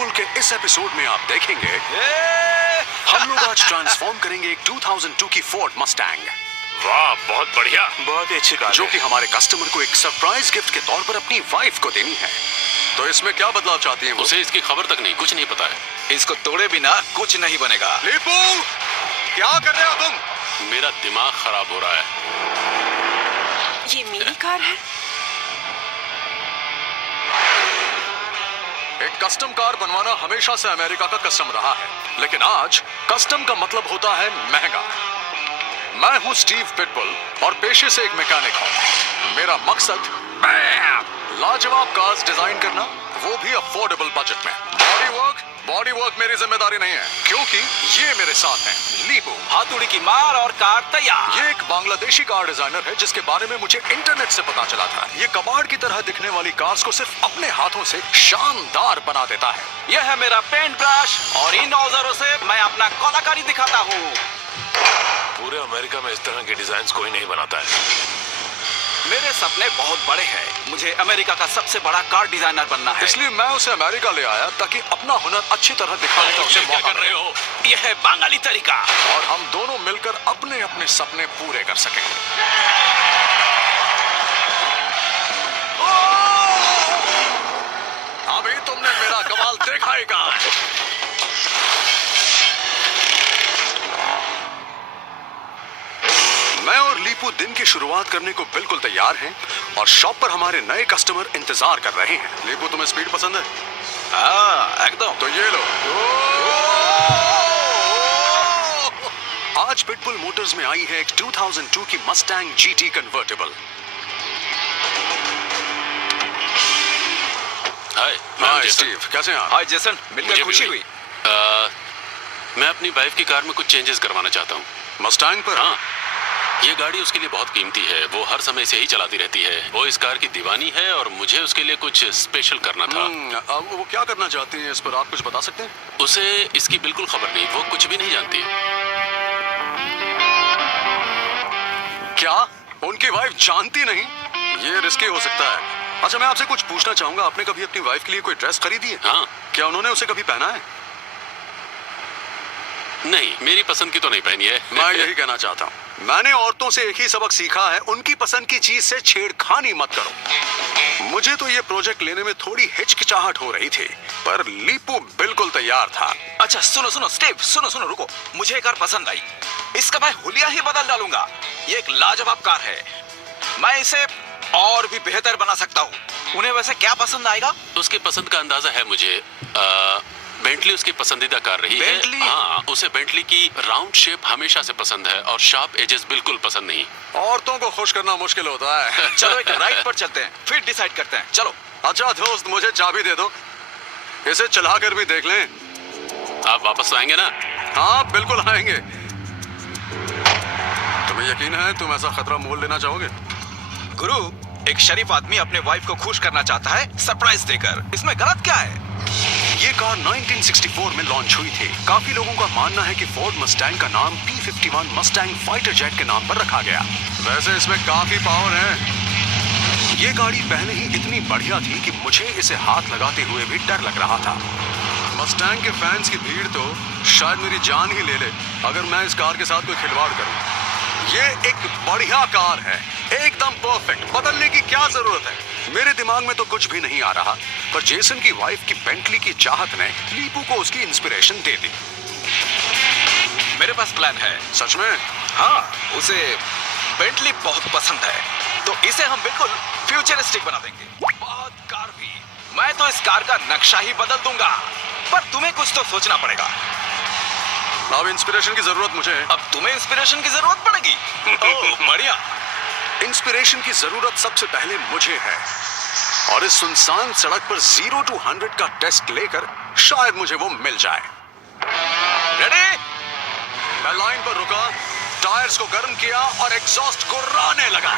Pitbull के इस episode में आप देखेंगे हम लोग आज ट्रांसफॉर्म करेंगे एक 2002 की फोर्ड मस्टैंग। वाह, बहुत बढ़िया, बहुत ही अच्छी कार जो कि हमारे कस्टमर को एक सरप्राइज गिफ्ट के तौर पर अपनी वाइफ को देनी है। तो इसमें क्या बदलाव चाहती हैं वो? उसे इसकी खबर तक नहीं, कुछ नहीं पता है। इसको तोड़े बिना कुछ नहीं बनेगा। लीपू, क्या कर रहे हो तुम? मेरा दिमाग खराब हो रहा है। ये मेरी कार है। एक कस्टम कार बनवाना हमेशा से अमेरिका का कस्टम रहा है, लेकिन आज कस्टम का मतलब होता है महंगा। मैं हूं स्टीव पिटबुल और पेशे से एक मैकेनिक हूं। मेरा मकसद लाजवाब कार्स डिजाइन करना, वो भी अफोर्डेबल बजट में। बॉडी वर्क मेरी जिम्मेदारी नहीं है, क्योंकि ये मेरे साथ हैं लीपू। हाथुड़ी की मार और कार तैयार। ये एक बांग्लादेशी कार डिजाइनर है जिसके बारे में मुझे इंटरनेट से पता चला था। ये कबाड़ की तरह दिखने वाली कार्स को सिर्फ अपने हाथों से शानदार बना देता है। यह है मेरा पेंट ब्रश और इन औजारों से मैं अपना कलाकारी दिखाता हूँ। पूरे अमेरिका में इस तरह के डिजाइन कोई नहीं बनाता है। मेरे सपने बहुत बड़े हैं। मुझे अमेरिका का सबसे बड़ा कार डिजाइनर बनना है। इसलिए मैं उसे अमेरिका ले आया ताकि अपना हुनर अच्छी तरह दिखाने का उसे मौका कर रहे हो? यह है बंगाली तरीका। और हम दोनों मिलकर अपने अपने सपने पूरे कर सकें। अभी तुमने मेरा कमाल देखा ही कहां है। मैं और लीपू दिन की शुरुआत करने को बिल्कुल तैयार हैं और शॉप पर हमारे नए कस्टमर इंतजार कर रहे हैं। लीपू, तुम्हें स्पीड पसंद है? हाँ, एकदम। तो ये लो। आज पिटबुल मोटर्स में आई है एक 2002 की मस्टैंग जीटी कन्वर्टेबल। हाय स्टीव, कैसे हैं आप? हाय जेसन, मिलकर खुशी हुई। मैं अपनी वाइफ की कार में कुछ चेंजेस करवाना चाहता हूँ। मस्टैंग पर? हाँ, ये गाड़ी उसके लिए बहुत कीमती है। वो हर समय से ही चलाती रहती है। वो इस कार की दीवानी है और मुझे उसके लिए कुछ स्पेशल करना था। अब वो क्या करना चाहती हैं, इस पर आप कुछ बता सकते हैं? उसे इसकी बिल्कुल खबर नहीं, वो कुछ भी नहीं जानती। क्या उनकी वाइफ जानती नहीं? ये रिस्की हो सकता है। अच्छा, मैं आपसे कुछ पूछना चाहूंगा, आपने कभी अपनी वाइफ के लिए कोई ड्रेस खरीदी है? हाँ। क्या उन्होंने उसे कभी पहना है? नहीं, मेरी पसंद की तो नहीं पहनी है। मैं यही कहना चाहता हूँ, मैंने औरतों से एक ही सबक सीखा है, उनकी पसंद की चीज से छेड़खानी मत करो। मुझे तो ये प्रोजेक्ट लेने में थोड़ी हिचकिचाहट हो रही थी, पर लीपू बिल्कुल तैयार था। अच्छा सुनो स्टीव, सुनो रुको। मुझे एक कार पसंद आई। इसका मैं हुलिया ही बदल डालूंगा। ये एक लाजवाब कार है। मैं इसे और भी बेहतर बना सकता हूँ। उन्हें वैसे क्या पसंद आएगा? उसकी पसंद का अंदाजा है मुझे। बेंटली उसकी पसंदीदा कार रही है। हाँ, उसे बेंटली की राउंड शेप हमेशा से पसंद है और शार्प एजेस बिल्कुल पसंद नहीं। औरतों को खुश करना मुश्किल होता है। चलो एक राइड पर चलते हैं, फिर डिसाइड करते हैं। चलो। अच्छा दोस्त, मुझे चाबी दे दो, इसे चला कर भी देख लें। आप वापस तो आएंगे ना? हाँ बिल्कुल आएंगे। तुम्हें यकीन है तुम ऐसा खतरा मोल लेना चाहोगे? गुरु, एक शरीफ आदमी अपने वाइफ को खुश करना चाहता है सरप्राइज देकर। इसमें गलत क्या है? ये कार 1964 में लॉन्च हुई थी। काफी लोगों का मानना है कि फोर्ड मस्टैंग का नाम P-51 मस्टैंग फाइटर जेट के नाम पर रखा गया। वैसे इसमें काफी पावर है। ये गाड़ी पहले ही इतनी बढ़िया थी कि मुझे इसे हाथ लगाते हुए भी डर लग रहा था। मस्टैंग के फैंस की भीड़ तो शायद मेरी जान ही ले ले अगर मैं इस कार के साथ कोई खिलवाड़ करूं। ये एक बढ़िया कार है, एकदम परफेक्ट। बदलने की क्या जरूरत है? मेरे दिमाग में तो कुछ भी नहीं आ रहा, पर जेसन की वाइफ की बेंटली की चाहत ने लीपू को उसकी इंस्पिरेशन दे दी। मेरे पास प्लान है। सच में? हाँ, उसे बेंटली बहुत पसंद है, तो इसे हम बिल्कुल फ्यूचरिस्टिक बना देंगे। बहुत कार भी। मैं तो इस कार का नक्शा ही बदल दूंगा, पर तुम्हें कुछ तो सोचना पड़ेगा। अब इंस्पिरेशन की जरूरत मुझे है। अब तुम्हें इंस्पिरेशन की जरूरत पड़ेगी। ओह बढ़िया। इंस्पिरेशन की जरूरत सबसे पहले मुझे है, और इस सुनसान सड़क पर 0 to 100 का टेस्ट लेकर शायद मुझे वो मिल जाए। रेडी? मैं लाइन पर रुका, टायर्स को गर्म किया और एग्जॉस्ट गुर्राने लगा।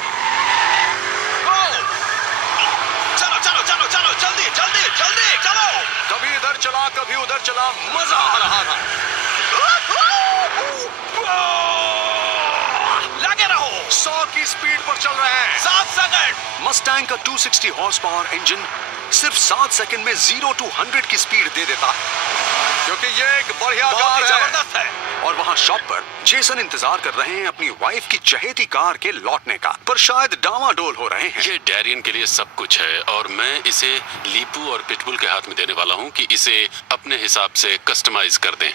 चलो जल्दी चलो। कभी इधर चला कभी उधर चला, मजा आ रहा था। लगे रहो। 100 की स्पीड पर चल रहे हैं। 7 सेकंड। मस्टैंग का 260 हॉर्स पावर इंजन सिर्फ 7 सेकंड में 0 to 100 की स्पीड दे देता है, क्योंकि ये एक बढ़िया कार है। जबरदस्त है। और वहाँ शॉप पर जेसन इंतजार कर रहे हैं अपनी वाइफ की चहेती कार के लौटने का, पर शायद डामाडोल हो रहे हैं। ये डैरियन के लिए सब कुछ है और मैं इसे लीपू और पिटबुल के हाथ में देने वाला हूँ कि इसे अपने हिसाब से कस्टमाइज कर दें।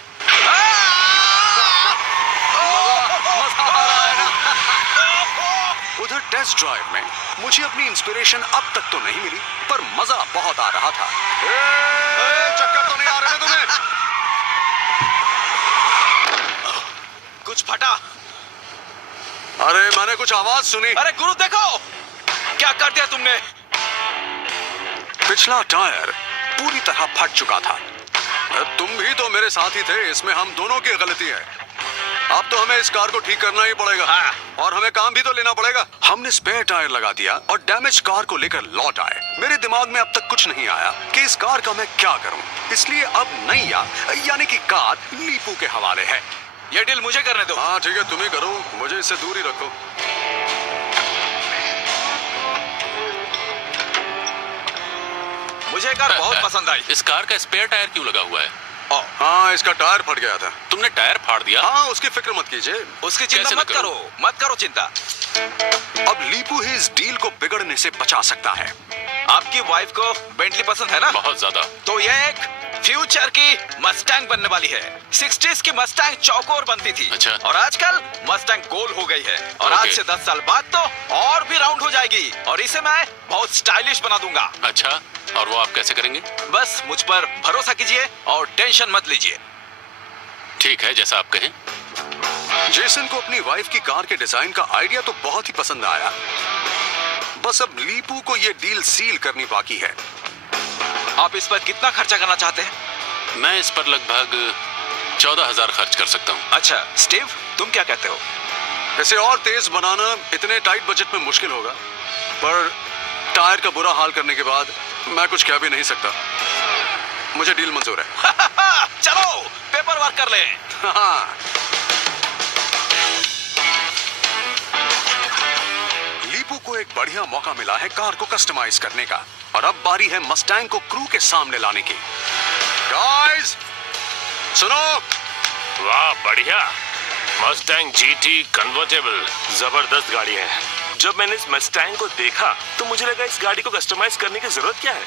उधर टेस्ट ड्राइव में मुझे अपनी इंस्पिरेशन अब तक तो नहीं मिली, पर मजा बहुत आ रहा था। चक्कर तो नहीं आ रहे तुम्हें? कुछ फटा। अरे मैंने कुछ आवाज सुनी। अरे गुरु देखो क्या कर दिया तुमने। पिछला टायर पूरी तरह फट चुका था। तुम भी तो मेरे साथ ही थे, इसमें हम दोनों की गलती है। अब तो हमें इस कार को ठीक करना ही पड़ेगा। हाँ। और हमें काम भी तो लेना पड़ेगा। हमने स्पेयर टायर लगा दिया और डैमेज कार को लेकर लौट आए। मेरे दिमाग में अब तक कुछ नहीं आया कि इस कार का मैं क्या करूं, इसलिए अब नैया यानी कि कार लीपू के हवाले है। ये डील मुझे करने दो। हाँ ठीक है, तुम ही करो, मुझे इससे दूर ही रखो। मुझे कार बहुत पसंद आई। इस कार का स्पेयर टायर क्यों लगा हुआ है? हाँ, इसका टायर फट गया था। तुमने टायर फाड़ दिया? हाँ, उसकी फिक्र मत कीजिए। उसकी चिंता कैसे न मत करो, मत करो चिंता। अब लीपू ही इस डील को बिगड़ने से बचा सकता है। आपकी वाइफ को बेंटली पसंद है ना? बहुत ज्यादा। तो ये एक फ्यूचर की मस्टैंग बनने वाली है। 60s की मस्टैंग चौकोर बनती थी। अच्छा। और आजकल मस्टैंग गोल हो गई है और आज ओके। से 10 साल बाद तो और भी राउंड हो जाएगी और इसे मैं बहुत स्टाइलिश बना दूंगा। अच्छा, और वो आप कैसे करेंगे? बस मुझ पर भरोसा कीजिए और टेंशन मत लीजिए। ठीक है, जैसा आप कहें। जेसन को अपनी वाइफ की कार के डिजाइन का आइडिया तो बहुत ही पसंद आया। बस अब लीपू को ये डील सील करनी बाकी है। आप इस पर कितना खर्चा करना चाहते हैं? मैं इस पर लगभग 14,000 खर्च कर सकता हूँ। अच्छा स्टीव, तुम क्या कहते हो? इसे और तेज बनाना इतने टाइट बजट में मुश्किल होगा, पर टायर का बुरा हाल करने के बाद मैं कुछ कह भी नहीं सकता। मुझे डील मंजूर है। चलो पेपर वर्क कर लें। लीपू को एक बढ़िया मौका मिला है कार को कस्टमाइज करने का, और अब बारी है मस्टैंग को क्रू के सामने लाने की। गाइस, सुनो। वाह बढ़िया। मस्टैंग जीटी कन्वर्टेबल जबरदस्त गाड़ी है। जब मैंने इस मस्टैंग को देखा तो मुझे लगा इस गाड़ी को कस्टमाइज करने की जरूरत क्या है।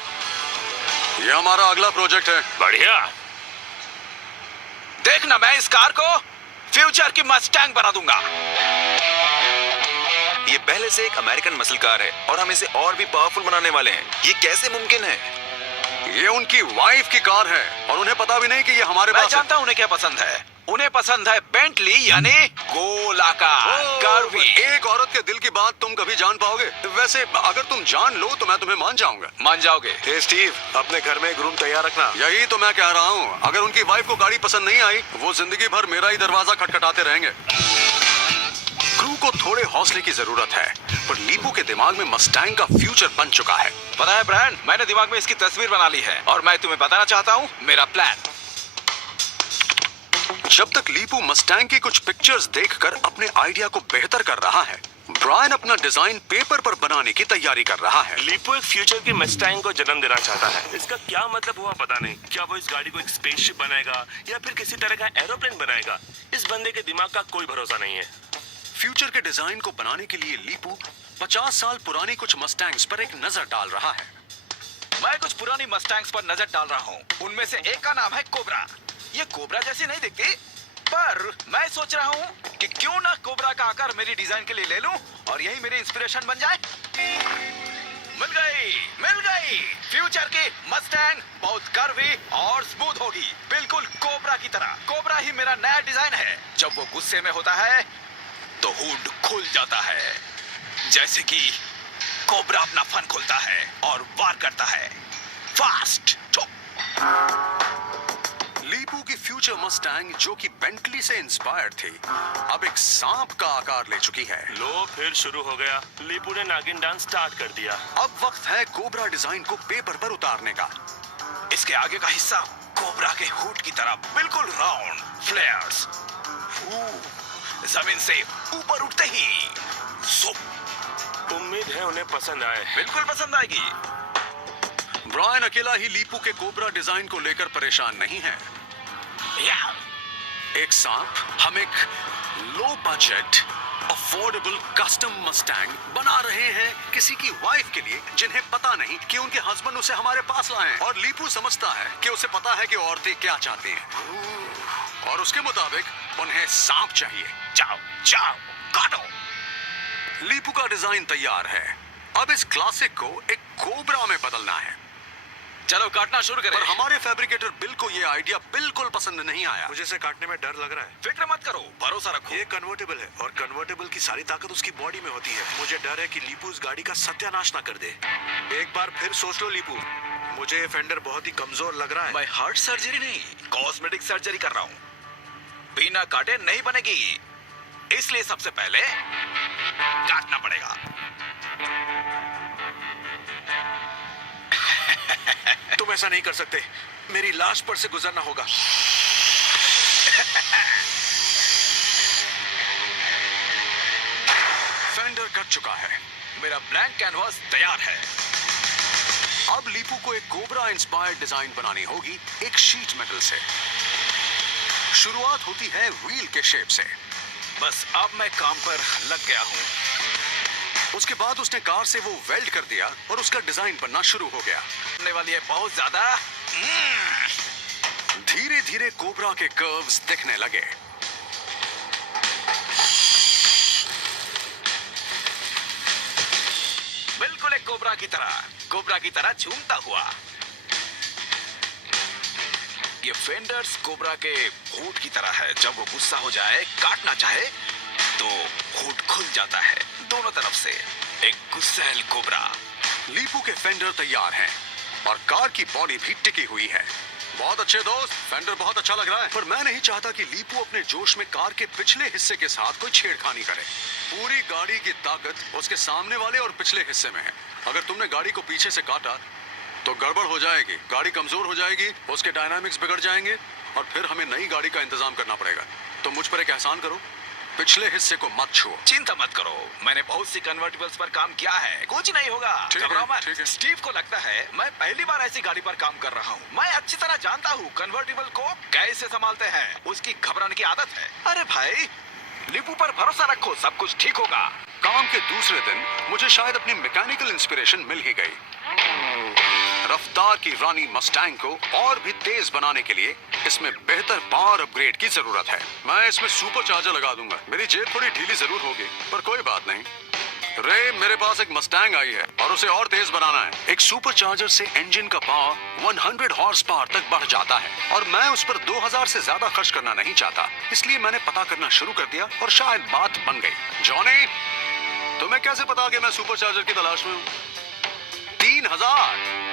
ये हमारा अगला प्रोजेक्ट है। बढ़िया। देखना मैं इस कार को फ्यूचर की मस्टैंग बना दूंगा। ये पहले से एक अमेरिकन मसल कार है और हम इसे और भी पावरफुल बनाने वाले हैं। ये कैसे मुमकिन है? ये उनकी वाइफ की कार है और उन्हें पता भी नहीं कि ये हमारे मैं पास है। जानता हूं उन्हें क्या पसंद है। उन्हें पसंद है बेंटली यानी गोलाकार कर्वी। एक औरत के दिल की बात तुम कभी जान पाओगे? वैसे अगर तुम जान लो तो मैं तुम्हें मान जाऊंगा। मान जाओगे? हे स्टीव, अपने घर में एक रूम तैयार रखना। यही तो मैं कह रहा हूँ। अगर उनकी वाइफ को गाड़ी पसंद नहीं आई, वो जिंदगी भर मेरा ही दरवाजा खटखटाते रहेंगे। क्रू को थोड़े हौसले की जरूरत है, पर लीपू के दिमाग में मस्टैंग का फ्यूचर बन चुका है। पता है ब्रांड, मैंने दिमाग में इसकी तस्वीर बना ली है और मैं तुम्हें बताना चाहता हूँ मेरा प्लान। जब तक लीपू मस्टैंग की कुछ पिक्चर्स देखकर अपने आइडिया को बेहतर कर रहा है, ब्रायन अपना डिजाइन पेपर पर बनाने की तैयारी कर रहा है। लीपो एक फ्यूचर की मस्टैंग को जन्म देना चाहता है। इसका क्या मतलब हुआ पता नहीं। क्या वो इस गाड़ी को एक स्पेसशिप बनाएगा या फिर किसी तरह का एरोप्लेन बनाएगा? इस बंदे के दिमाग का कोई भरोसा नहीं है। फ्यूचर के डिजाइन को बनाने के लिए लीपू 50 साल पुरानी कुछ मस्टैंग्स पर एक नजर डाल रहा है। मैं कुछ पुरानी मस्टैंग्स पर नजर डाल रहा हूँ। उनमें से एक का नाम है कोबरा। ये कोबरा जैसी नहीं दिखती, पर मैं सोच रहा हूँ कि क्यों ना कोबरा का आकार मेरी डिजाइन के लिए ले लूं और यही मेरी इंस्पिरेशन बन जाए। मिल गई। फ्यूचर की मस्टैंग बहुत कर्वी और स्मूथ होगी, बिल्कुल कोबरा की तरह। कोबरा ही मेरा नया डिजाइन है। जब वो गुस्से में होता है तो हुड खुल जाता है, जैसे कि कोबरा अपना फन खोलता है और वार करता है। फास्ट। लीपू की फ्यूचर मस्टैंग, जो कि बेंटली से इंस्पायर्ड थी, अब एक सांप का आकार ले चुकी है। लो फिर शुरू हो गया। लीपू ने नागिन डांस स्टार्ट कर दिया। अब वक्त है कोबरा डिजाइन को पेपर पर उतारने का। इसके आगे का हिस्सा कोबरा के हुड की तरह बिल्कुल राउंड, फ्लेयर्स। जमीन से ऊपर उठते ही उम्मीद है उन्हें पसंद आए। बिल्कुल पसंद आएगी। ब्रायन अकेला ही लीपू के कोबरा डिजाइन को लेकर परेशान नहीं है। एक सांप हम एक low budget affordable custom Mustang बना रहे हैं किसी की वाइफ के लिए जिन्हें पता नहीं कि उनके हस्बैंड उसे हमारे पास लाए, और लीपू समझता है कि उसे पता है कि औरतें क्या चाहती हैं और उसके मुताबिक उन्हें सांप चाहिए। जाओ जाओ काटो। लीपू का डिजाइन तैयार है, अब इस क्लासिक को एक कोबरा में बदलना है। चलो काटना शुरू करें। पर हमारे फैब्रिकेटर बिल को ये आइडिया बिल्कुल पसंद नहीं आया। मुझे इसे काटने में डर लग रहा है। फिक्र मत करो, भरोसा रखो। ये कन्वर्टेबल है और कन्वर्टेबल की सारी ताकत उसकी बॉडी में होती है। मुझे डर है कि लीपू इस गाड़ी का सत्यानाश ना कर दे। एक बार फिर सोच लो लीपू, मुझे ये फेंडर बहुत ही कमजोर लग रहा है। मैं हार्ट सर्जरी नहीं, कॉस्मेटिक सर्जरी कर रहा हूँ। बिना काटे नहीं बनेगी, इसलिए सबसे पहले काटना पड़ेगा। तुम ऐसा नहीं कर सकते, मेरी लाश पर से गुजरना होगा। फेंडर कट चुका है। मेरा ब्लैंक कैनवास तैयार है। अब लीपू को एक कोबरा इंस्पायर्ड डिजाइन बनानी होगी एक शीट मेटल से। शुरुआत होती है व्हील के शेप से। बस अब मैं काम पर लग गया हूँ। उसके बाद उसने कार से वो वेल्ड कर दिया और उसका डिजाइन बनना शुरू हो गया। बनने वाली है बहुत ज्यादा। धीरे धीरे कोबरा के कर्व्स दिखने लगे। बिल्कुल एक कोबरा की तरह झूमता हुआ। ये फेंडर्स कोबरा के होठ की तरह है। जब वो गुस्सा हो जाए, काटना चाहे तो होठ खुल जाता है दोनों तरफ से। एक गुस्सैल कोबरा। लीपू के फेंडर तैयार हैं और कार की बॉडी भी टिकी हुई है। बहुत अच्छे दोस्त, फेंडर बहुत अच्छा लग रहा है, पर मैं नहीं चाहता कि लीपू अपने जोश में कार के पिछले हिस्से के साथ कोई छेड़खानी करे। पूरी गाड़ी की ताकत उसके सामने वाले और पिछले हिस्से में है। अगर तुमने गाड़ी को पीछे से काटा तो गड़बड़ हो जाएगी, गाड़ी कमजोर हो जाएगी, उसके डायनामिक्स बिगड़ जाएंगे और फिर हमें नई गाड़ी का इंतजाम करना पड़ेगा। तो मुझ पर एक एहसान करो, पिछले हिस्से को मत छुओ। चिंता मत करो, मैंने बहुत सी कन्वर्टिबल्स पर काम किया है, कुछ नहीं होगा। ठीक है, घबराओ मत। ठीक है। स्टीव को लगता है मैं पहली बार ऐसी गाड़ी पर काम कर रहा हूँ। मैं अच्छी तरह जानता हूँ कन्वर्टिबल को कैसे संभालते हैं। उसकी घबराने की आदत है। अरे भाई, लीपू पर भरोसा रखो, सब कुछ ठीक होगा। काम के दूसरे दिन मुझे शायद अपनी मैकेनिकल इंस्पिरेशन मिल ही गई। रफ्तार की रानी मस्टैंग को और भी तेज बनाने के लिए इसमें बेहतर पावर अपग्रेड की जरूरत है। मैं इसमें सुपर चार्जर लगा दूंगा। मेरी जेब थोड़ी ढीली जरूर होगी, पर कोई बात नहीं। रे, मेरे पास एक मस्टैंग आई है और उसे और तेज बनाना है। एक सुपर चार्जर से इंजन का पावर 100 हॉर्स पावर तक बढ़ जाता है और मैं उस पर 2000 से ज्यादा खर्च करना नहीं चाहता। इसलिए मैंने पता करना शुरू कर दिया और शायद बात बन गई। जॉनी, तुम्हें कैसे पता कि मैं सुपर चार्जर की तलाश में हूँ? 3000।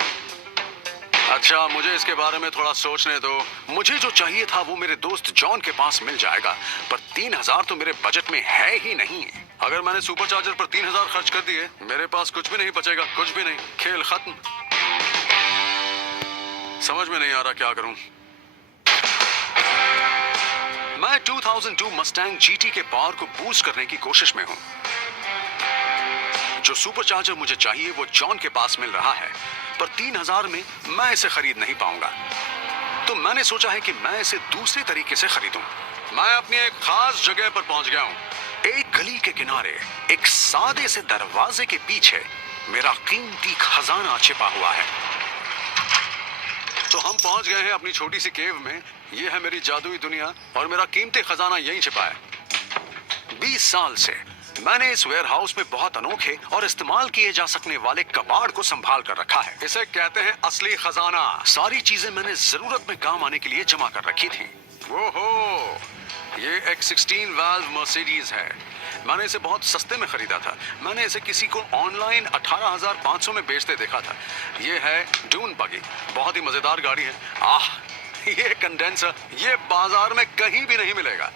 अच्छा, मुझे इसके बारे में थोड़ा सोचने दो। मुझे जो चाहिए था वो मेरे दोस्त जॉन के पास मिल जाएगा, पर 3000 तो मेरे बजट में है ही नहीं। अगर मैंने सुपर चार्जर पर 3000 खर्च कर दिए, मेरे पास कुछ भी नहीं बचेगा, कुछ भी नहीं। खेल खत्म। समझ में नहीं आ रहा क्या करूं। मैं 2002 मस्टैंग जीटी के पावर को बूस्ट करने की कोशिश में हूं। जो सुपर चार्जर मुझे चाहिए वो जॉन के पास मिल रहा है, पर 3000 में मैं इसे खरीद नहीं पाऊंगा। तो मैंने सोचा है कि मैं इसे दूसरे तरीके से खरीदूं। मैं अपनी एक खास जगह पर पहुंच गया हूं। एक गली के किनारे एक सादे से दरवाजे के पीछे मेरा कीमती खजाना छिपा हुआ है। तो हम पहुंच गए हैं अपनी छोटी सी केव में। यह है मेरी जादुई दुनिया और मेरा कीमती खजाना यहीं छिपा है। 20 साल से मैंने इस वेयरहाउस में बहुत अनोखे और इस्तेमाल किए जा सकने वाले कबाड़ को संभाल कर रखा है। इसे कहते हैं असली खजाना। सारी चीजें मैंने जरूरत में काम आने के लिए जमा कर रखी थी। ओहो, ये एक 16 वाल्व मर्सिडीज है। मैंने इसे बहुत सस्ते में खरीदा था। मैंने इसे किसी को ऑनलाइन 18,500 में बेचते देखा था। ये है डून बगी, बहुत ही मजेदार गाड़ी है। आह, ये कंडेंसर ये बाजार में कहीं भी नहीं मिलेगा।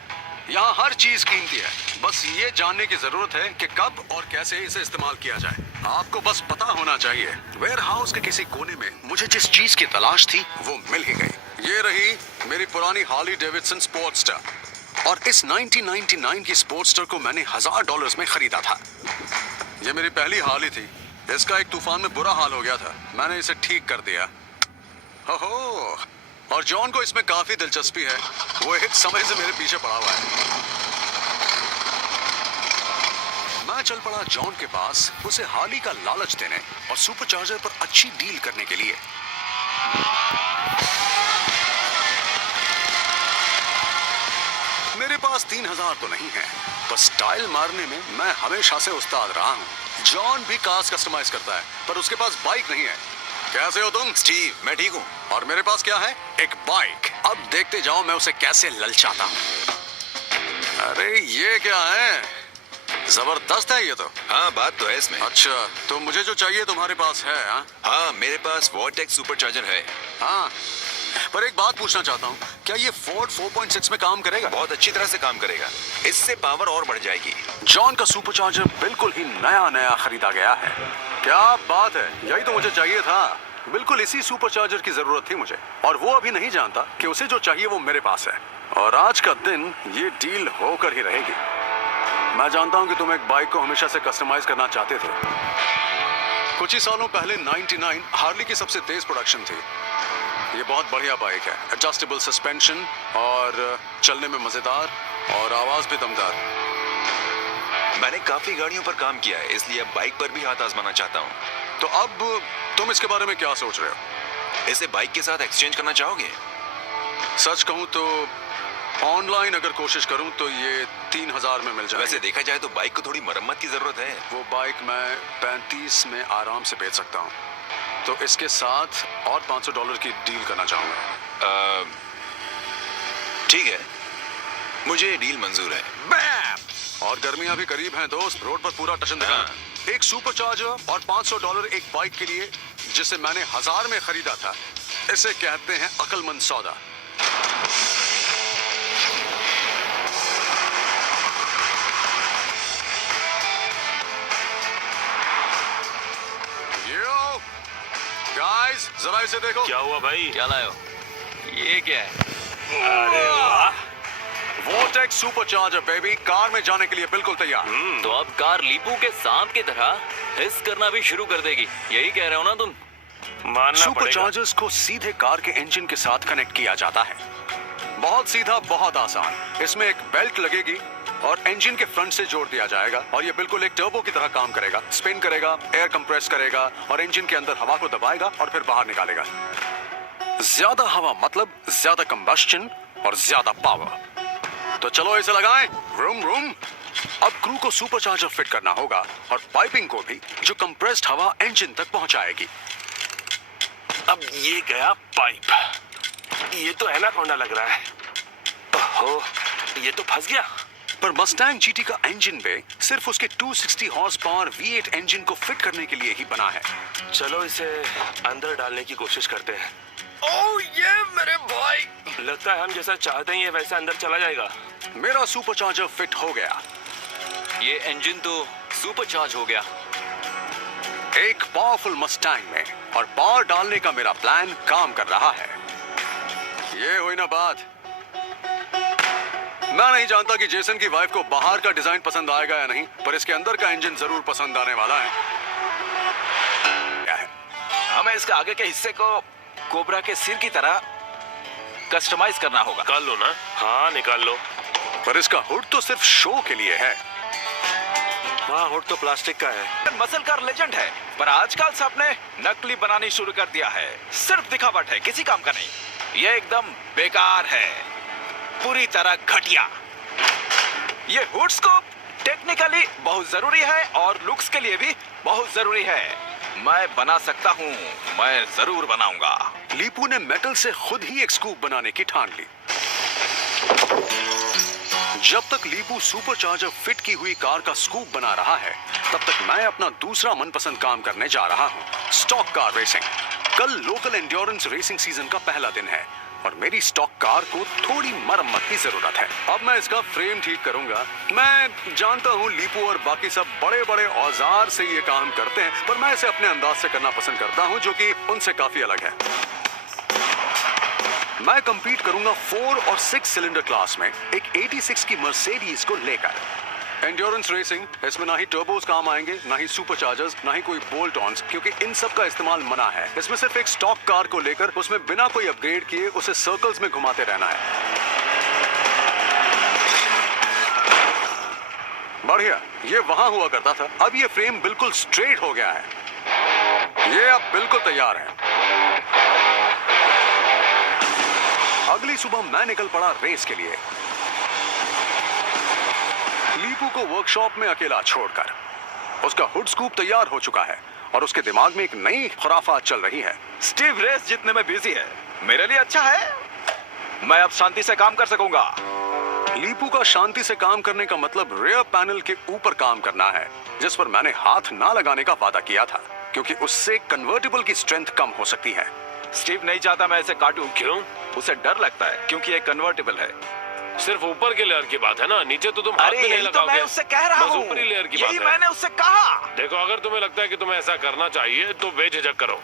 यहाँ हर चीज कीमती है, बस ये जानने की जरूरत है कि कब और कैसे इसे इस्तेमाल किया जाए। आपको बस पता होना चाहिए। वेयरहाउस के किसी कोने में मुझे जिस चीज की तलाश थी वो मिल ही गई। ये रही मेरी पुरानी हार्ली डेविडसन स्पोर्टस्टर और इस 1999 की स्पोर्टस्टर को मैंने $1000 में खरीदा था। ये मेरी पहली हाल ही थी। इसका एक तूफान में बुरा हाल हो गया था, मैंने इसे ठीक कर दिया। ओहो, और जॉन को इसमें काफी दिलचस्पी है, वो एक समय से मेरे पीछे पड़ा हुआ है। मैं चल पड़ा जॉन के पास उसे हाल ही का लालच देने और सुपरचार्जर पर अच्छी डील करने के लिए। मेरे पास 3000 तो नहीं है, पर स्टाइल मारने में मैं हमेशा से उस्ताद रहा हूँ। जॉन भी कार्स कस्टमाइज करता है, पर उसके पास बाइक नहीं है। कैसे हो तुम? स्टीव, मैं ठीक हूँ। और मेरे पास क्या है? एक बाइक। अब देखते जाओ मैं उसे कैसे ललचाता हूँ। अरे ये क्या है? जबरदस्त है ये तो। हाँ, बात तो है इसमें। अच्छा, तो मुझे जो चाहिए तुम्हारे पास है? हाँ, मेरे पास वॉर्टेक्स सुपरचार्जर है। हाँ, पर एक बात पूछना चाहता हूँ, क्या ये फोर्ड 4.6 में काम करेगा? बहुत अच्छी तरह से काम करेगा, इससे पावर और बढ़ जाएगी। जॉन का सुपरचार्जर बिल्कुल ही नया खरीदा गया है। क्या बात है, यही तो मुझे चाहिए था। बिल्कुल इसी सुपरचार्जर की जरूरत थी मुझे, और वो अभी नहीं जानता कि उसे जो चाहिए वो मेरे पास है। और आज का दिन ये डील होकर ही रहेगी। मैं जानता हूँ कि तुम एक बाइक को हमेशा से कस्टमाइज करना चाहते थे। कुछ ही सालों पहले 99 हार्ली की सबसे तेज प्रोडक्शन थी। ये बहुत बढ़िया बाइक है, एडजस्टेबल सस्पेंशन और चलने में मजेदार और आवाज भी दमदार। मैंने काफी गाड़ियों पर काम किया है, इसलिए अब बाइक पर भी हाथ आजमाना चाहता हूँ। तो अब तुम इसके बारे में क्या सोच रहे हो? इसे बाइक के साथ एक्सचेंज करना चाहोगे? सच कहूँ तो ऑनलाइन अगर कोशिश करूँ तो ये 3000 में मिल जाए। वैसे देखा जाए तो बाइक को थोड़ी मरम्मत की जरूरत है। वो बाइक मैं 35 में आराम से बेच सकता हूँ, तो इसके साथ और $500 की डील करना चाहूँगा। ठीक है, मुझे ये डील मंजूर है। बैम! और गर्मियाँ भी करीब हैं दोस्त, रोड पर पूरा टशन दिखाना। एक सुपरचार्जर और $500 एक बाइक के लिए जिसे मैंने 1000 में खरीदा था, इसे कहते हैं अक्लमंद सौदा। गाइस, जरा इसे देखो। क्या हुआ भाई? क्या लाए हो? ये क्या है? अरे वाह, वोर्टेक्स सुपरचार्जर बेबी, कार में जाने के लिए बिल्कुल तैयार। तो अब कार लीपू के सांप की तरह हिस करना भी शुरू कर देगी, यही कह रहे हो ना तुम? मानना पड़ेगा। सुपरचार्जर्स को सीधे कार के इंजन के साथ कनेक्ट किया जाता है। बहुत सीधा, बहुत आसान। इसमें एक बेल्ट लगेगी और इंजन के फ्रंट से जोड़ दिया जाएगा, और ये बिल्कुल एक टर्बो की तरह काम करेगा। स्पिन करेगा, एयर कंप्रेस करेगा और इंजन के अंदर हवा को दबाएगा और फिर बाहर निकालेगा। ज्यादा हवा मतलब ज्यादा कंबस्शन और ज्यादा पावर। तो चलो इसे लगाएं। Room room. अब क्रू को सुपरचार्जर फिट करना होगा और पाइपिंग को भी, जो कंप्रेस्ड हवा इंजन तक पहुंचाएगी। अब ये गया पाइप। ये तो एनाकोंडा लग रहा है। ओहो, ये तो फंस गया। पर मस्टैंग जीटी का इंजन बे सिर्फ उसके 260 हॉर्स पावर V8 इंजन को फिट करने के लिए ही बना है। चलो इसे अंदर डालने की कोशिश करते हैं। ओह ये मेरे भाई, लगता है हम जैसा चाहते हैं ये वैसा अंदर चला जाएगा। मेरा सुपरचार्जर फिट हो गया। ये इंजन तो सुपरचार्ज हो गया। एक पावरफुल मस्टैंग में, और पावर डालने का मेरा प्लान काम कर रहा है। ये हुई ना बात। मैं नहीं जानता कि जेसन की वाइफ को बाहर का डिजाइन पसंद आएगा या नहीं, पर इसके अंदर का इंजन जरूर पसंद आने वाला है। क्या है? हमें इसका आगे के हिस्से को कोबरा के सिर की तरह कस्टमाइज करना होगा। निकाल लो ना। हाँ निकाल लो। पर इसका हुड तो सिर्फ शो के लिए है। हाँ, हुड तो प्लास्टिक का है। मसल कार लेजेंड है, पर आजकल सबने नकली बनानी शुरू कर दिया है। सिर्फ दिखावट है, किसी काम का नहीं। ये एकदम बेकार है, पूरी तरह घटिया। ये हुड स्कोप टेक्निकली बहुत जरूरी है और लुक्स के लिए भी बहुत जरूरी है। मैं बना सकता हूँ, मैं जरूर बनाऊंगा। लीपू ने मेटल से खुद ही एक स्कूप बनाने की ठान ली। जब तक लीपू सुपरचार्जर फिट की हुई कार का स्कूप बना रहा है, तब तक मैं अपना दूसरा मनपसंद काम करने जा रहा हूँ, स्टॉक कार रेसिंग। कल लोकल एंड्योरेंस रेसिंग सीजन का पहला दिन है और मेरी स्टॉक कार को थोड़ी मरम्मत की जरूरत है। अब मैं इसका फ्रेम ठीक करूंगा। मैं जानता हूँ लीपू और बाकी सब बड़े बड़े औजार से ये काम करते हैं, पर मैं इसे अपने अंदाज से करना पसंद करता हूँ, जो कि उनसे काफी अलग है। मैं कंपीट करूंगा 4 और 6 सिलेंडर क्लास में एक 86 की मर्सिडीज को लेकर। एंड्योरेंस रेसिंग, इसमें ना ही टर्बोस काम आएंगे, ना ही सुपरचार्जर्स, ना ही कोई बोल्ट ऑन्स, क्योंकि इन सब का इस्तेमाल मना है। इसमें सिर्फ एक स्टॉक कार को लेकर उसमें बिना कोई अपग्रेड किए उसे सर्कल्स में घुमाते रहना है। बढ़िया, ये वहां हुआ करता था, अब ये फ्रेम बिल्कुल स्ट्रेट हो गया है। ये अब बिल्कुल तैयार है। अगली सुबह मैं निकल पड़ा रेस के लिए, लीपू को वर्कशॉप में अकेला छोड़कर। उसका हुड स्कूप तैयार हो चुका है और उसके दिमाग में एक नई खुराफात चल रही है। स्टीव रेस जीतने में बिजी है, मेरे लिए अच्छा है, मैं अब शांति से काम कर सकूंगा। लीपू का शांति से काम करने का मतलब रेयर पैनल के ऊपर काम करना है, जिस पर मैंने हाथ ना लगाने का वादा किया था, क्योंकि उससे कन्वर्टिबल की स्ट्रेंथ कम हो सकती है। स्टीव नहीं चाहता मैं इसे काटूं। क्यों? उसे डर लगता है क्योंकि ये कन्वर्टेबल है। सिर्फ ऊपर के लेयर की बात है ना, नीचे तो तुम हाथ भी नहीं यही तो लगाओगे। मैं उससे कह रहा बस हूँ, ऊपरी लेयर की बात यही है। मैंने उससे कहा। देखो, अगर तुम्हें लगता है कि तुम्हें ऐसा करना चाहिए तो बेझिझक करो।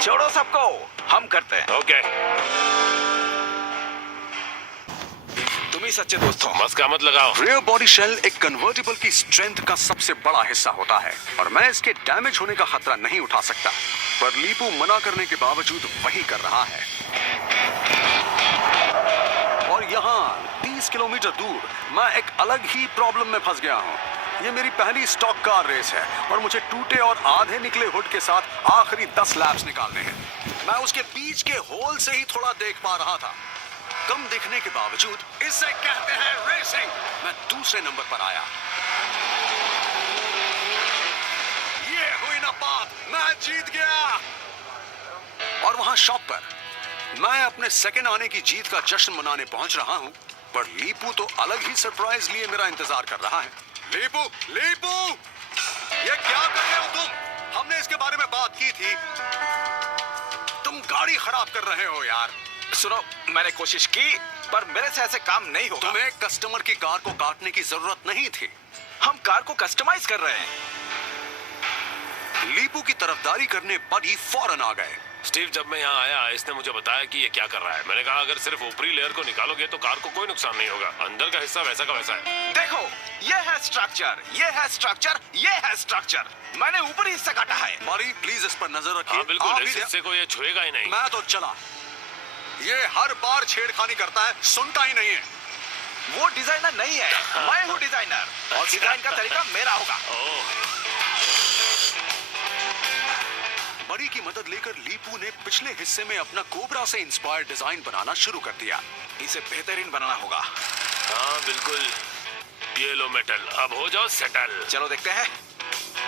छोड़ो सबको, हम करते हैं। ओके, तुम ही सच्चे दोस्त हो। मस्का मत लगाओ। रेयर बॉडी शेल एक कन्वर्टिबल की स्ट्रेंथ का सबसे बड़ा हिस्सा होता है और मैं इसके डैमेज होने का खतरा नहीं उठा सकता, पर लीपू मना करने के बावजूद वही कर रहा है। और यहाँ 30 किलोमीटर दूर मैं एक अलग ही प्रॉब्लम में फंस गया हूँ। ये मेरी पहली स्टॉक कार रेस है और मुझे टूटे और आधे निकले हुड के साथ आखिरी 10 लैप्स निकालने हैं। मैं उसके बीच के होल से ही थोड़ा देख पा रहा था। कम दिखने के बावजूद इसे कहते हैं रेसिंग। मैं दूसरे नंबर पर आया। ये हुई ना बात, मैं जीत गया। और वहां शॉप पर मैं अपने सेकंड आने की जीत का जश्न मनाने पहुंच रहा हूं, पर लीपू तो अलग ही सरप्राइज लिए मेरा इंतजार कर रहा है। लीपू, लीपू, ये क्या कर रहे हो तुम? हमने इसके बारे में बात की थी। तुम गाड़ी खराब कर रहे हो यार। सुनो, मैंने कोशिश की पर मेरे से ऐसे काम नहीं होगा। तुम्हें कस्टमर की कार को काटने की जरूरत नहीं थी। हम कार को कस्टमाइज कर रहे हैं। लीपू की तरफदारी करने बडी फौरन आ गए। स्टीव, जब मैं यहाँ आया इसने मुझे बताया कि ये क्या कर रहा है। मैंने कहा अगर सिर्फ ऊपरी लेयर को निकालोगे तो कार को कोई नुकसान नहीं होगा, अंदर का हिस्सा वैसा का वैसा है। देखो, ये है स्ट्रक्चर, ये है स्ट्रक्चर, ये है स्ट्रक्चर। मैंने ऊपरी हिस्सा काटा है। मारी, प्लीज इस पर नजर रखिए। हाँ बिल्कुल, आप इस भी हिस्से को ये छुएगा ही नहीं। मैं तो चला। ये हर बार छेड़खानी करता है, सुनता ही नहीं है। वो डिजाइनर नहीं है, मैं हूँ डिजाइनर और डिजाइन का तरीका मेरा होगा। बड़ी की मदद लेकर लीपू ने पिछले हिस्से में अपना कोबरा से इंस्पायर्ड डिजाइन बनाना शुरू कर दिया। इसे बेहतरीन बनाना होगा। हाँ बिल्कुल, ये लो मेटल, अब हो जाओ सेटल। चलो देखते हैं।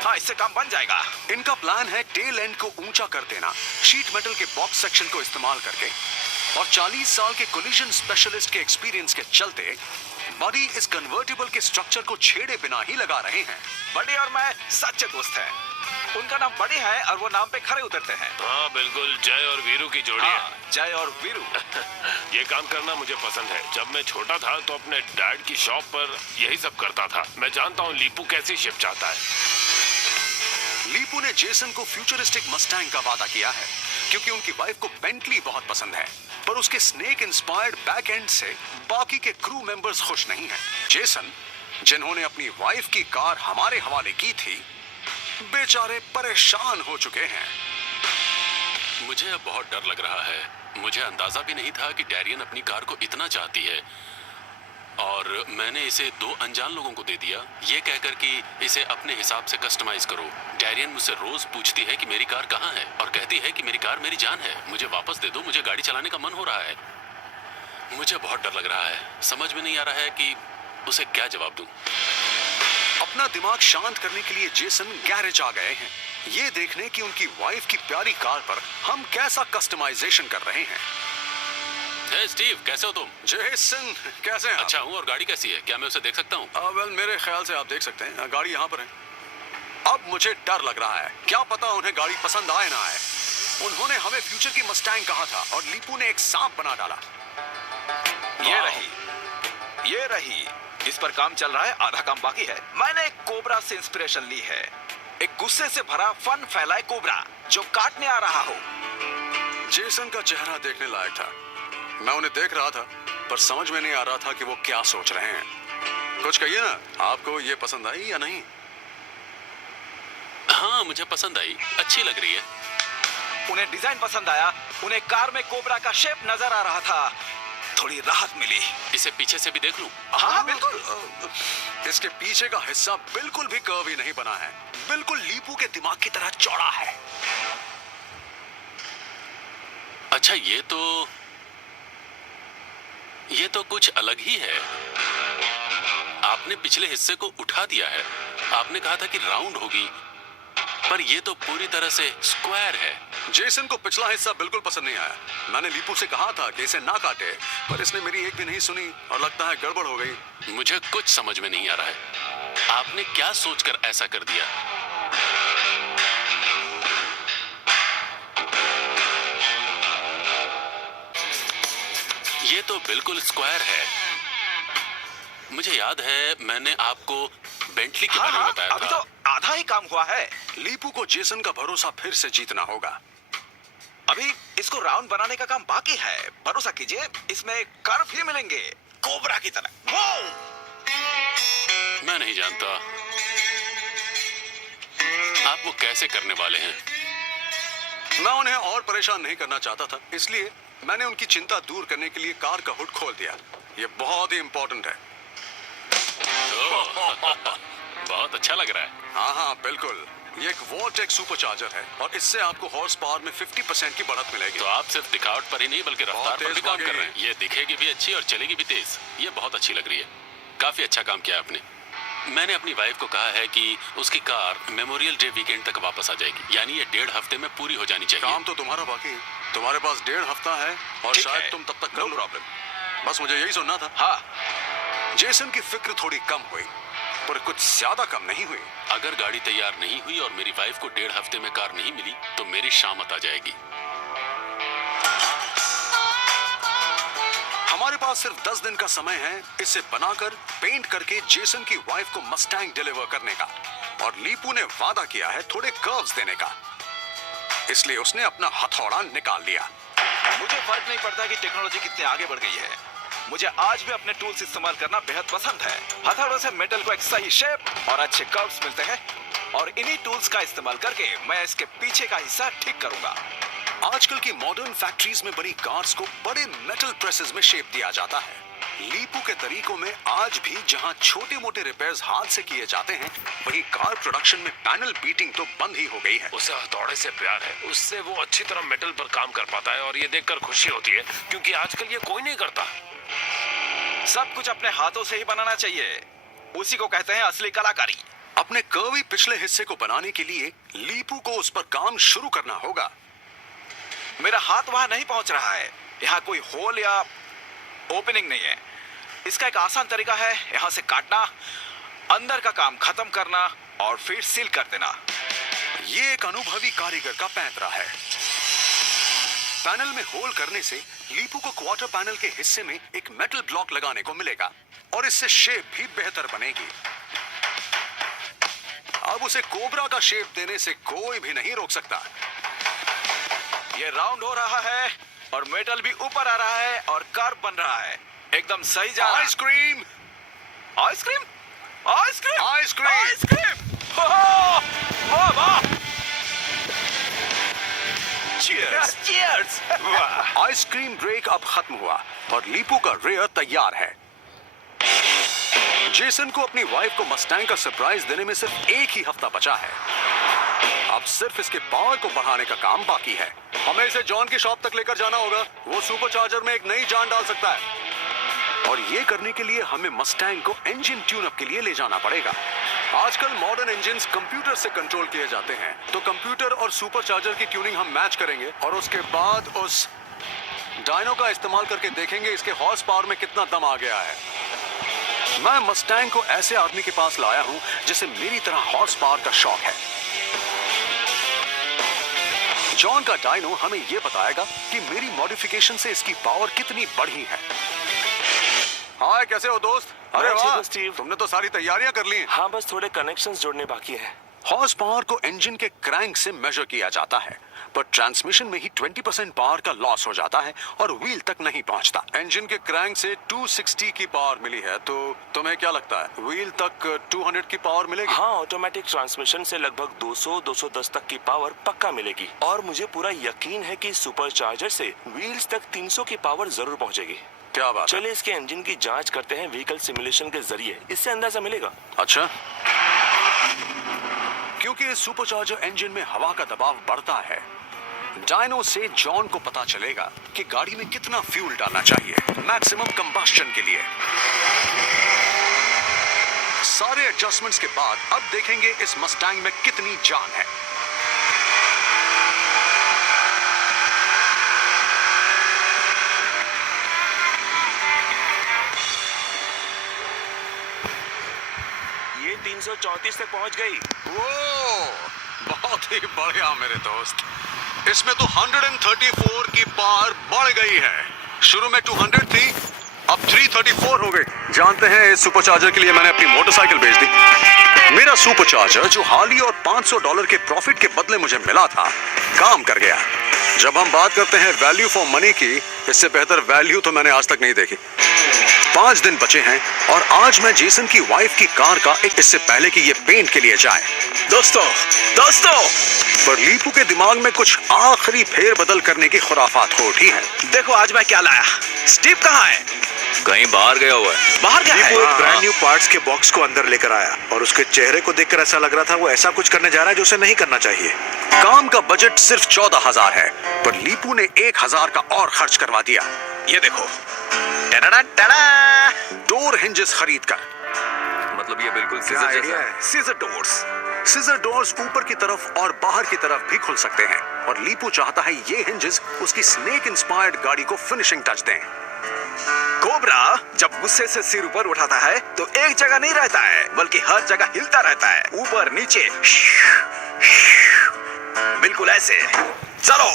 हाँ, इससे काम बन जाएगा। इनका प्लान है टेल एंड को ऊंचा कर देना, शीट मेटल के बॉक्स सेक्शन को इस्तेमाल करके। और 40 साल के कोलिजन स्पेशलिस्ट के एक्सपीरियंस के चलते बडी इस कन्वर्टिबल के स्ट्रक्चर को छेड़े बिना ही लगा रहे हैं। बड़ी और मैं सच्चे दोस्त हैं। उनका नाम बड़ी है और वो नाम पे खरे उतरते हैं। हाँ बिल्कुल, जय और वीरू की जोड़ी है। हाँ, जय और वीरू। ये काम करना मुझे पसंद है। जब मैं छोटा था तो अपने डैड की शॉप पर यही सब करता था। मैं जानता हूँ लीपू कैसी शिप चाहता है। लीपू ने जेसन को फ्यूचरिस्टिक मस्टैंग का वादा किया है, क्योंकि उनकी वाइफ को बेंटली बहुत पसंद है। पर उसके स्नेक इंस्पायर्ड बैक एंड से बाकी के क्रू मेंबर्स खुश नहीं हैं। जेसन, जिन्होंने अपनी वाइफ की कार हमारे हवाले की थी, बेचारे परेशान हो चुके हैं। मुझे अब बहुत डर लग रहा है। मुझे अंदाजा भी नहीं था कि डैरियन अपनी कार को इतना चाहती है, और मैंने इसे 2 अनजान लोगों को दे दिया, ये कहकर कि इसे अपने हिसाब से कस्टमाइज करो। डैरियन मुझसे रोज पूछती है कि मेरी कार कहाँ है, और कहती है कि मेरी कार मेरी जान है, मुझे वापस दे दो, मुझे गाड़ी चलाने का मन हो रहा है। मुझे बहुत डर लग रहा है, समझ में नहीं आ रहा है कि उसे क्या जवाब दूं। अपना दिमाग शांत करने के लिए जेसन गैरेज आ गए हैं, ये देखने कि उनकी वाइफ की प्यारी कार पर हम कैसा कस्टमाइजेशन कर रहे हैं। हे स्टीव, कैसे हो तुम? जेसन, कैसे हैं आप? अच्छा हूँ, और गाड़ी कैसी है? क्या मैं उसे देख सकता हूँ? वेल, मेरे ख्याल से आप देख सकते हैं, गाड़ी यहाँ पर है। अब मुझे डर लग रहा है, क्या पता उन्हें गाड़ी पसंद आए ना आए। उन्होंने हमें फ्यूचर की मस्टैंग कहा था और लीपू ने एक सांप बना डाला। ये रही। इस पर काम चल रहा है, आधा काम बाकी है। मैंने एक कोबरा से इंस्पिरेशन ली है, एक गुस्से से भरा फन फैलाए कोबरा जो काटने आ रहा हो। जेसन का चेहरा देखने लायक था। मैं उन्हें देख रहा था, पर समझ में नहीं आ रहा था कि वो क्या सोच रहे हैं। कुछ कहिए ना, आपको ये पसंद आई या नहीं? हाँ, मुझे पसंद आई, अच्छी लग रही है। उन्हें डिजाइन पसंद आया, उन्हें कार में कोबरा का शेप नजर आ रहा था, थोड़ी राहत मिली। इसे पीछे से भी देख लूं? हाँ बिल्कुल। इसके पीछे का हिस्सा बिल्कुल भी कर्व ही नहीं बना है, बिल्कुल लीपू के दिमाग की तरह चौड़ा है। अच्छा, ये तो कुछ अलग ही है। आपने पिछले हिस्से को उठा दिया है। आपने कहा था कि राउंड होगी, पर ये तो पूरी तरह से स्क्वायर है। जेसन को पिछला हिस्सा बिल्कुल पसंद नहीं आया। मैंने लीपू से कहा था कि इसे ना काटे, पर इसने मेरी एक भी नहीं सुनी और लगता है गड़बड़ हो गई। मुझे कुछ समझ में नहीं आ रहा है। आपने क्या सोचकर ऐसा कर दिया? ये तो बिल्कुल स्क्वायर है। मुझे याद है मैंने आपको बेंटली के बारे में बताया अभी था। तो आधा ही काम हुआ है। लीपू को जेसन का भरोसा फिर से जीतना होगा। अभी इसको राउंड बनाने का काम बाकी है। भरोसा कीजिए, इसमें कर्व ही मिलेंगे, कोबरा की तरह। मैं नहीं जानता आप वो कैसे करने वाले हैं। मैं उन्हें और परेशान नहीं करना चाहता था, इसलिए मैंने उनकी चिंता दूर करने के लिए कार का हुड खोल दिया। ये बहुत ही इंपॉर्टेंट है। बहुत अच्छा लग रहा है। हाँ, बिल्कुल। ये एक वॉल्टेक सुपरचार्जर है और इससे आपको हॉर्स पावर में 50% की बढ़त मिलेगी। तो आप सिर्फ दिखावट पर ही नहीं बल्कि रफ्तार पर तेज भी काम कर भागेगी। रहे हैं। ये दिखेगी भी अच्छी और चलेगी भी तेज। ये बहुत अच्छी लग रही है। काफी अच्छा काम किया आपने। मैंने अपनी वाइफ को कहा है कि उसकी कार मेमोरियल डे वीकेंड तक वापस आ जाएगी, यानी ये 1.5 हफ्ते में पूरी हो जानी चाहिए। काम तो तुम्हारा बाकी है। तुम्हारे पास 1.5 हफ्ता है और ठीक शायद है। तुम तब तक नो कर लो। प्रॉब्लम। बस मुझे यही सुनना था। हाँ, जेसन की फिक्र थोड़ी कम हुई, पर कुछ ज्यादा कम नहीं हुई। अगर गाड़ी तैयार नहीं हुई और मेरी वाइफ को 1.5 हफ्ते में कार नहीं मिली तो मेरी शामत आ जाएगी। हमारे पास सिर्फ 10 दिन का समय है इसे बनाकर पेंट करके जेसन की वाइफ को मस्टैंग डिलीवर करने का। और लीपू ने वादा किया है थोड़े कर्व्स देने का, इसलिए उसने अपना हथौड़ा निकाल लिया। मुझे फर्क नहीं पड़ता कि टेक्नोलॉजी कितनी आगे बढ़ गई है। मुझे आज भी अपने टूल्स इस्तेमाल करना बेहद पसंद है। हथौड़ों से मेटल को एक सही शेप और अच्छे कर्व्स मिलते हैं, और इन्हीं टूल्स का इस्तेमाल करके मैं इसके पीछे का हिस्सा ठीक करूंगा। आजकल की मॉडर्न फैक्ट्रीज में बनी कार्स को बड़े मेटल प्रेसेस में शेप दिया जाता है। लीपू के तरीकों में आज भी जहां छोटे मोटे रिपेयर्स हाथ से किए जाते हैं, वहीं कार प्रोडक्शन में पैनल बीटिंग तो बंद ही हो गई है। उसे हथौड़े से प्यार है, उससे वो अच्छी तरह मेटल पर काम कर पाता है और ये देखकर खुशी होती है क्योंकि आजकल ये कोई नहीं करता। सब कुछ अपने हाथों से ही बनाना चाहिए, उसी को कहते हैं असली कलाकारी। अपने कर्वी पिछले हिस्से को बनाने के लिए लीपू को उस पर काम शुरू करना होगा। मेरा हाथ वहां नहीं पहुंच रहा है। यहाँ कोई होल या ओपनिंग नहीं है। इसका एक आसान तरीका है यहाँ से काटना, अंदर का काम खत्म करना और फिर सील कर देना। ये एक अनुभवी कारीगर का पैंतरा है। पैनल में होल करने से लीपू को क्वार्टर पैनल के हिस्से में एक मेटल ब्लॉक लगाने को मिलेगा और इससे शेप भी बेहतर बनेगी। अब उसे कोबरा का शेप देने से कोई भी नहीं रोक सकता। ये राउंड हो रहा है और मेटल भी ऊपर आ रहा है और कर्व बन रहा है। एकदम सही जा रहा है। Ice cream, ice cream, ice cream, ice cream, ice cream. वाह वाह। Cheers, cheers. आइसक्रीम ब्रेक अब खत्म हुआ और लीपू का रेयर तैयार है। जेसन को अपनी वाइफ को मस्टैंग का सरप्राइज देने में सिर्फ एक ही हफ्ता बचा है। अब सिर्फ इसके पावर को बढ़ाने का काम बाकी है। हमें इसे जॉन की शॉप तक लेकर जाना होगा। वो सुपरचार्जर में एक नई जान डाल सकता है और ये करने के लिए हमें मस्टैंग को इंजन ट्यून अप के लिए ले जाना पड़ेगा। आजकल मॉडर्न इंजन्स कंप्यूटर से कंट्रोल किए जाते हैं, तो कंप्यूटर और सुपरचार्जर की ट्यूनिंग हम मैच करेंगे और उसके बाद उस डायनो का इस्तेमाल करके देखेंगे इसके हॉर्स पावर में कितना दम आ गया है। मैं मस्टैंग को ऐसे आदमी के पास लाया हूं जिसे मेरी तरह हॉर्स पावर का शौक है। जॉन का डायनो हमें यह बताएगा कि मेरी मॉडिफिकेशन से इसकी पावर कितनी बढ़ी है। हाय, कैसे हो दोस्त? अरे हाँ, ठीक वाह, है, स्टीव। तुमने तो सारी तैयारियां कर ली हैं। हाँ, बस थोड़े कनेक्शंस जोड़ने बाकी है। हॉर्स पावर को इंजन के क्रैंक से मेजर किया जाता है, पर ट्रांसमिशन में ही 20% पावर का लॉस हो जाता है और व्हील तक नहीं पहुंचता। इंजन के क्रैंक से 260 की पावर मिली है, तो तुम्हें क्या लगता है व्हील तक 200 की पावर मिलेगी? हाँ, ऑटोमेटिक ट्रांसमिशन से लगभग 200-210 तक की पावर पक्का मिलेगी और मुझे पूरा यकीन है कि सुपरचार्जर से व्हील्स तक 300 की पावर जरूर पहुंचेगी। क्या बात है? चलिए इसके इंजन की जांच करते हैं व्हीकल सिमुलेशन के जरिए, इससे अंदाजा मिलेगा। अच्छा, क्योंकि इस सुपरचार्जर इंजन में हवा का दबाव बढ़ता है, डायनो से जॉन को पता चलेगा कि गाड़ी में कितना फ्यूल डालना चाहिए मैक्सिमम कंबस्शन के लिए। सारे एडजस्टमेंट्स के बाद अब देखेंगे इस मस्टैंग में कितनी जान है। ये 334 तक पहुंच गई। वो बहुत ही बढ़िया मेरे दोस्त। इसमें तो 134 की पावर बढ़ गई है। शुरू में 200 थी, अब 334 हो गई। जानते हैं इस सुपरचार्जर के लिए मैंने अपनी मोटरसाइकिल बेच दी। मेरा सुपरचार्जर जो हाल ही और $500 के प्रॉफिट के बदले मुझे मिला था, काम कर गया। जब हम बात करते हैं वैल्यू फॉर मनी की, इससे बेहतर वैल्यू तो मैंने आज तक नहीं देखी। 5 दिन बचे हैं और आज मैं जेसन की वाइफ की कार का एक इससे पहले कि ये पेंट के लिए जाए। दोस्तों पर लीपू के दिमाग में कुछ आखिरी फेरबदल करने की खुराफात हो उठी है। देखो आज मैं क्या लाया। स्टीव कहाँ है? कहीं बाहर गया हुआ है। बाहर गया है? लीपू एक ब्रांड न्यू पार्ट्स के बॉक्स को अंदर लेकर आया और उसके चेहरे को देखकर ऐसा लग रहा था वो ऐसा कुछ करने जा रहा है जो उसे नहीं करना चाहिए। काम का बजट सिर्फ 14,000 है, पर लीपू ने 1,000 का और खर्च करवा दिया। ये देखो, टडा टडा, डोर हिंजेस खरीद कर। मतलब ये बिल्कुल क्या सीजर आइडिया जैसा है? Scissor doors. सीजर डोर्स ऊपर की तरफ और बाहर की तरफ भी खुल सकते हैं और लीपू चाहता है ये हिंजेस उसकी स्नेक इंस्पायर्ड गाड़ी को फिनिशिंग टच दें। कोबरा जब गुस्से से सिर ऊपर उठाता है तो एक जगह नहीं रहता है, बल्कि हर जगह हिलता रहता है, ऊपर नीचे। बिल्कुल ऐसे। चलो।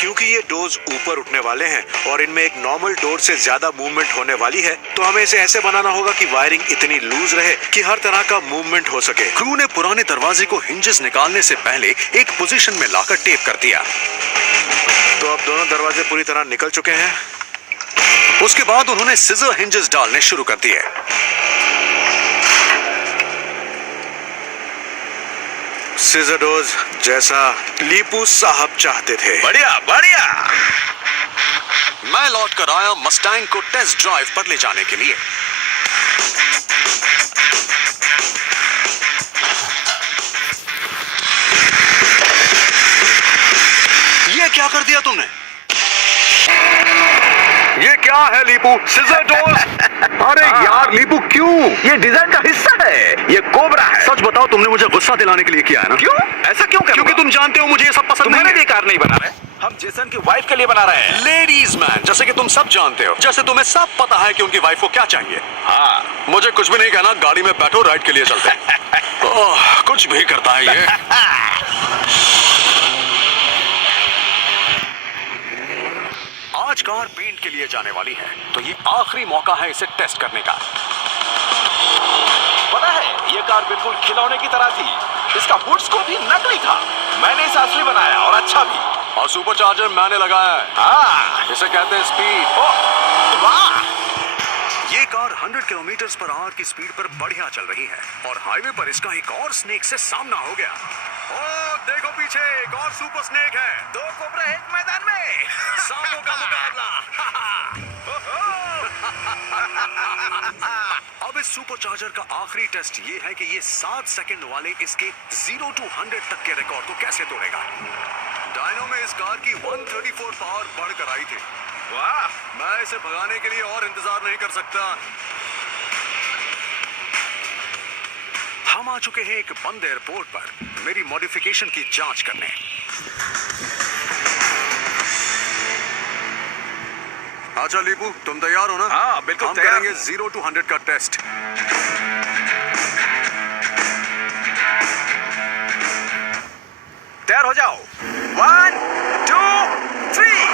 क्योंकि ये डोर्स ऊपर उठने वाले हैं और इनमें एक नॉर्मल डोर से ज्यादा मूवमेंट होने वाली है, तो हमें इसे ऐसे बनाना होगा कि वायरिंग इतनी लूज रहे कि हर तरह का मूवमेंट हो सके। क्रू ने पुराने दरवाजे को हिंजेस निकालने से पहले एक पोजीशन में लाकर टेप कर दिया। तो अब दोनों दरवाजे पूरी तरह निकल चुके हैं। उसके बाद उन्होंने सिजर हिंजेस डालने शुरू कर दिए। सीजर डोर्स जैसा लीपू साहब चाहते थे। बढ़िया बढ़िया। मैं लौट कर आया मस्टैंग को टेस्ट ड्राइव पर ले जाने के लिए। ये क्या कर दिया तुमने? ये क्या है लीपू? Scissor doors? अरे यार लीपू क्यों? ये डिजाइन का हिस्सा है। ये कोबरा है। सच बताओ, तुमने मुझे गुस्सा दिलाने के लिए किया है ना? क्यों? ऐसा क्यों कर? क्योंकि तुम जानते हो मुझे ये सब पसंद नहीं तुम्हारे है। लिए कार नहीं बना रहे, हम जेसन की वाइफ के लिए बना रहे हैं। लेडीज मैन, जैसे कि तुम सब जानते हो, जैसे तुम्हें सब पता है कि उनकी वाइफ को क्या चाहिए। हाँ। मुझे कुछ भी नहीं कहना, गाड़ी में बैठो, राइड के लिए चलते हैं। ओह, कुछ भी करता है ये। आज कार पेंट के लिए जाने वाली है, तो ये आखिरी मौका है इसे टेस्ट करने का। पता है, ये कार बिल्कुल खिलौने की तरह थी। इसका हुड स्कोप भी नकली था। मैंने इसे असली बनाया और अच्छा भी। और सुपरचार्जर मैंने लगाया है। हाँ। इसे कहते हैं स्पीड। वाह। ये कार 100 किलोमीटर पर आवर की स्पीड पर बढ़िया चल रही है और हाईवे पर इसका एक और स्नेक से सामना हो गया। ओ देखो पीछे, एक और सुपर स्नेक है। 2 कोबरा एक मैदान में। सांपों का मुकाबला। अब इस सुपरचार्जर का आखिरी टेस्ट ये है कि ये 7 सेकंड वाले इसके 0 to 100 तक के रिकॉर्ड को कैसे तोड़ेगा। डायनो में इस कार की 134 पावर बढ़कर आई थी। वाह। मैं इसे भगाने के लिए और इंतजार नहीं कर सकता। हम आ चुके हैं एक बंद एयरपोर्ट पर मेरी मॉडिफिकेशन की जांच करने। अच्छा लीपू, तुम तैयार हो ना? हाँ, बिल्कुल हम तैयार करेंगे 0 to 100 का टेस्ट। तैयार हो जाओ। 1 2 3।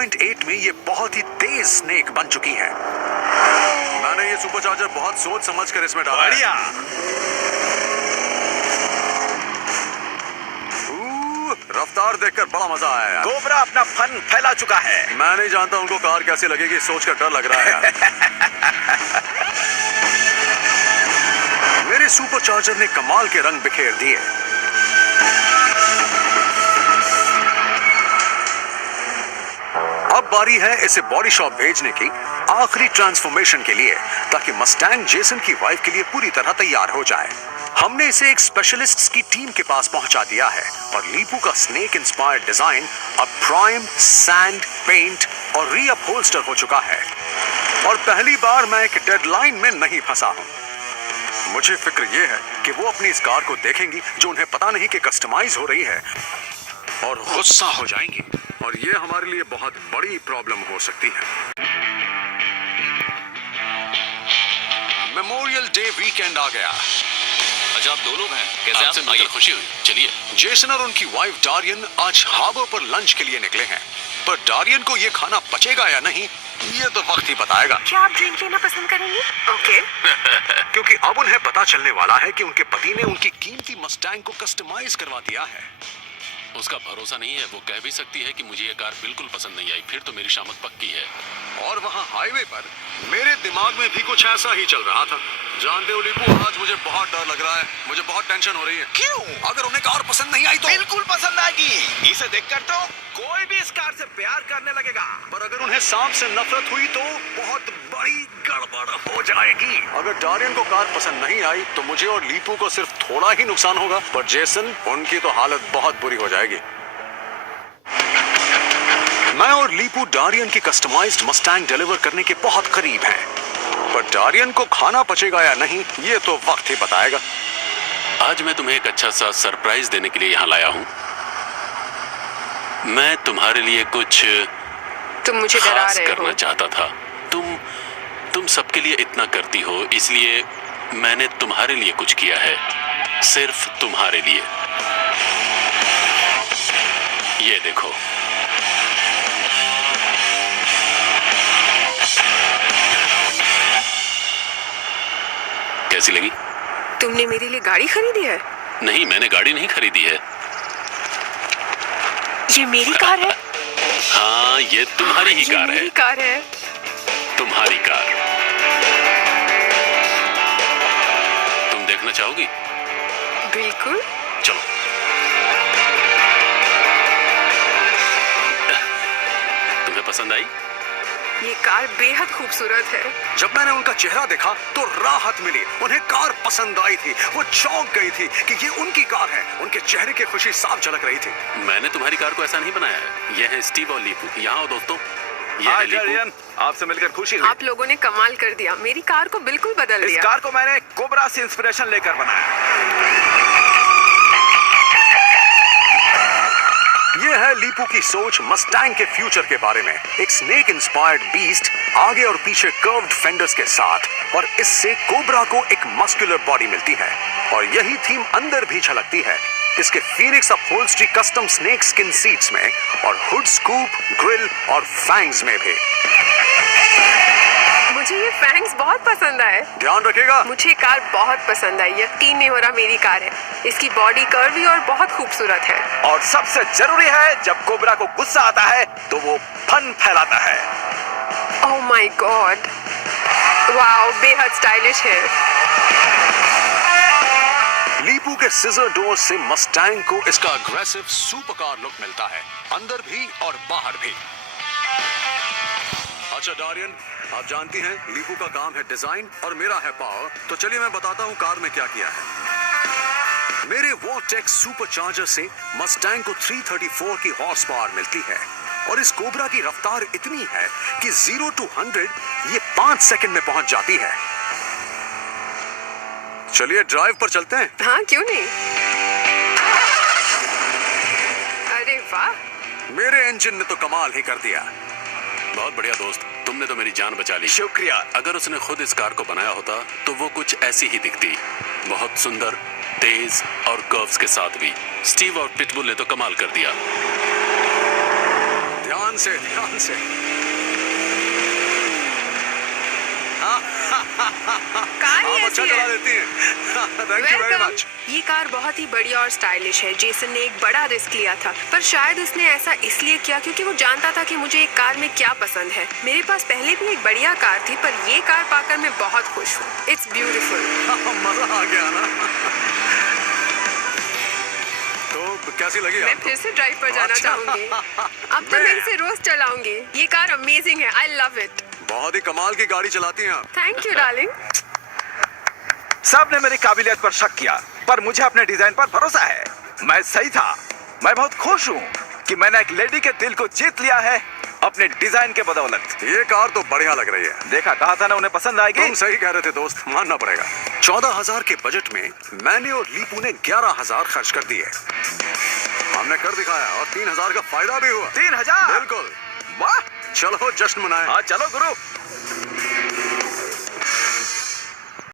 2.8 में ये बहुत ही तेज स्नेक बन चुकी है। मैंने ये सुपरचार्जर बहुत सोच समझ कर इसमें डाला है। रफ्तार देखकर बड़ा मजा आया यार। कोबरा अपना फन फैला चुका है। मैं नहीं जानता उनको कार कैसी लगेगी, सोचकर डर लग रहा है यार। मेरे सुपरचार्जर ने कमाल के रंग बिखेर दिए। अब बारी है इसे बॉडी शॉप भेजने की आखिरी ट्रांसफॉर्मेशन के लिए, ताकि मस्टैंग जेसन की वाइफ के लिए पूरी तरह तैयार हो जाए। हमने इसे एक स्पेशलिस्ट्स की टीम के पास पहुंचा दिया है और लीपू का स्नेक इंस्पायर्ड डिजाइन अब प्राइम, सैंड, पेंट और रीअपहोल्स्टर हो चुका है। और पहली बार मैं एक डेडलाइन में नहीं फंसा हूं। मुझे फिक्र यह है कि वो अपनी इस कार को देखेंगी जो उन्हें पता नहीं कि कस्टमाइज हो रही है, और गुस्सा हो जाएंगी, और ये हमारे लिए बहुत बड़ी प्रॉब्लम हो सकती है। मेमोरियल डे वीकेंड आ गया। अच्छा, आप दो लोग हैं, कैसे आपसे आप? मिलकर आइए। खुशी हुई। चलिए। जेसन और उनकी वाइफ डारियन आज हार्बर पर लंच के लिए निकले हैं, पर डारियन को ये खाना पचेगा या नहीं, ये तो वक्त ही बताएगा। क्या आप ड्रिंक लेना पसंद करेंगे? ओके। क्योंकि अब उन्हें पता चलने वाला है कि उनके पति ने उनकी कीमती मस्टैंग को कस्टमाइज करवा दिया है। उसका भरोसा नहीं है। वो कह भी सकती है कि मुझे ये कार बिल्कुल पसंद नहीं आई, फिर तो मेरी शामत पक्की है। और वहाँ हाईवे पर मेरे दिमाग में भी कुछ ऐसा ही चल रहा था। जानते हो लीपू, आज मुझे बहुत डर लग रहा है, मुझे बहुत टेंशन हो रही है। क्यों? अगर उन्हें कार पसंद नहीं आई तो? बिल्कुल पसंद आएगी। इसे देखकर तो कोई भी इस कार से प्यार करने लगेगा। पर अगर उन्हें सांप से नफरत हुई तो बहुत बड़ी गड़बड़ हो जाएगी। अगर डारियन को कार पसंद नहीं आई तो मुझे और लीपू को सिर्फ थोड़ा ही नुकसान होगा, पर जेसन, उनकी तो हालत बहुत बुरी हो जाएगी। मैं और लीपू डारियन की कस्टमाइज्ड मस्टैंग डिलीवर करने के बहुत करीब हैं, पर डारियन को खाना पचेगा या नहीं, ये तो वक्त ही बताएगा। आज मैं तुम्हें एक अच्छा सा सरप्राइज देने के लिए यहाँ लाया हूँ। मैं तुम्हारे लिए कुछ तुम मुझे डरा खास रहे करना हो। चाहता था। तुम सबके लिए इतना करती हो, इसलिए मैंने तुम्हारे लिए कुछ किया है, सिर्फ तुम्हारे लिए। ये देखो। कैसी लगी? तुमने मेरे लिए गाड़ी खरीदी है? नहीं, मैंने गाड़ी नहीं खरीदी है। ये मेरी कार है? हाँ, ये तुम्हारी ही ये कार है। मेरी कार है। तुम्हारी कार। तुम देखना चाहोगी? बिल्कुल। चलो। तुम्हें पसंद आई? ये कार बेहद खूबसूरत है। जब मैंने उनका चेहरा देखा तो राहत मिली। उन्हें कार पसंद आई थी। वो चौंक गई थी कि ये उनकी कार है। उनके चेहरे की खुशी साफ झलक रही थी। मैंने तुम्हारी कार को ऐसा नहीं बनाया है। ये है स्टीव और लीपू। यहाँ आओ दोस्तों। ये है लीपू। आपसे मिलकर खुशी हुई। आप लोगों ने कमाल कर दिया। मेरी कार को बिल्कुल बदल इस दिया। कार को मैंने कोबरा से इंस्पिरेशन लेकर बनाया। ये है लीपू की सोच मस्टैंग के फ्यूचर के बारे में। एक स्नेक इंस्पायर्ड बीस्ट आगे और पीछे कर्व्ड फेंडर्स के साथ, और इससे कोबरा को एक मस्कुलर बॉडी मिलती है। और यही थीम अंदर भी झलकती है इसके Phoenix upholstery custom snake skin seats में, और हुड स्कूप, ग्रिल और फैंग्स में भी। मुझे ये फैंग्स बहुत पसंद आए। ध्यान रखेगा। मुझे कार बहुत पसंद आई। यकीन नहीं हो रहा मेरी कार है। इसकी बॉडी कर्वी और बहुत खूबसूरत है। और सबसे जरूरी है, जब कोबरा को गुस्सा आता है तो वो फन फैलाता है। ओह माय गॉड, वाओ, बेहद स्टाइलिश है। लीपू के सिजर डोर से मस्टैंग को इसका अग्रेसिव सुपर कार लुक मिलता है, अंदर भी और बाहर भी। अच्छा डारियन, आप जानती हैं लीपू का काम है डिजाइन और मेरा है पावर, तो चलिए मैं बताता हूँ कार में क्या किया है। मेरे वॉटेक्स सुपरचार्जर से मस्टैंग को 334 की हॉर्स पावर मिलती है, और इस कोबरा की रफ्तार इतनी है कि 0 to 100 ये 5 सेकंड में पहुंच जाती है। चलिए ड्राइव पर चलते हैं। हाँ, क्यों नहीं। अरे वाह, मेरे इंजन ने तो कमाल ही कर दिया। बहुत बढ़िया दोस्त, तुमने तो मेरी जान बचा ली। शुक्रिया। अगर उसने खुद इस कार को बनाया होता तो वो कुछ ऐसी ही दिखती, बहुत सुंदर, तेज और कर्व्स के साथ भी। स्टीव और पिटबुल ने तो कमाल कर दिया। ध्यान से ध्यान से। कार ही आप ऐसी अच्छा चला है। लेती हैं। Thank you very welcome. Much. ये कार बहुत ही बढ़िया और स्टाइलिश है। जेसन ने एक बड़ा रिस्क लिया था, पर शायद उसने ऐसा इसलिए किया क्योंकि वो जानता था कि मुझे एक कार में क्या पसंद है। मेरे पास पहले भी एक बढ़िया कार थी, पर ये कार पाकर मैं बहुत खुश हूँ। It's beautiful. मजा आ गया ना। तो कैसी लगी मैं आपको? फिर से ड्राइव पर जाना अच्छा। चाहूंगी। अब तो मैं इसे रोज चलाऊंगी। ये कार अमेजिंग है। I love it. बहुत ही कमाल की गाड़ी चलाती हैं आप। Thank you darling. सबने मेरी काबिलियत पर शक किया, पर मुझे अपने डिजाइन पर भरोसा है। मैं सही था। मैं बहुत खुश हूँ कि मैंने एक लेडी के दिल को जीत लिया है अपने डिजाइन के बदौलत। ये कार तो बढ़िया लग रही है। देखा, कहा था ना उन्हें पसंद आएगी। तुम सही कह रहे थे दोस्त, मानना पड़ेगा। 14,000 के बजट में मैंने और लीपू ने 11,000 खर्च कर दिए। हमने कर दिखाया और 3,000 का फायदा भी हुआ। 3,000? बिल्कुल। वाह, चलो जश्न मनाएं। हाँ चलो गुरु।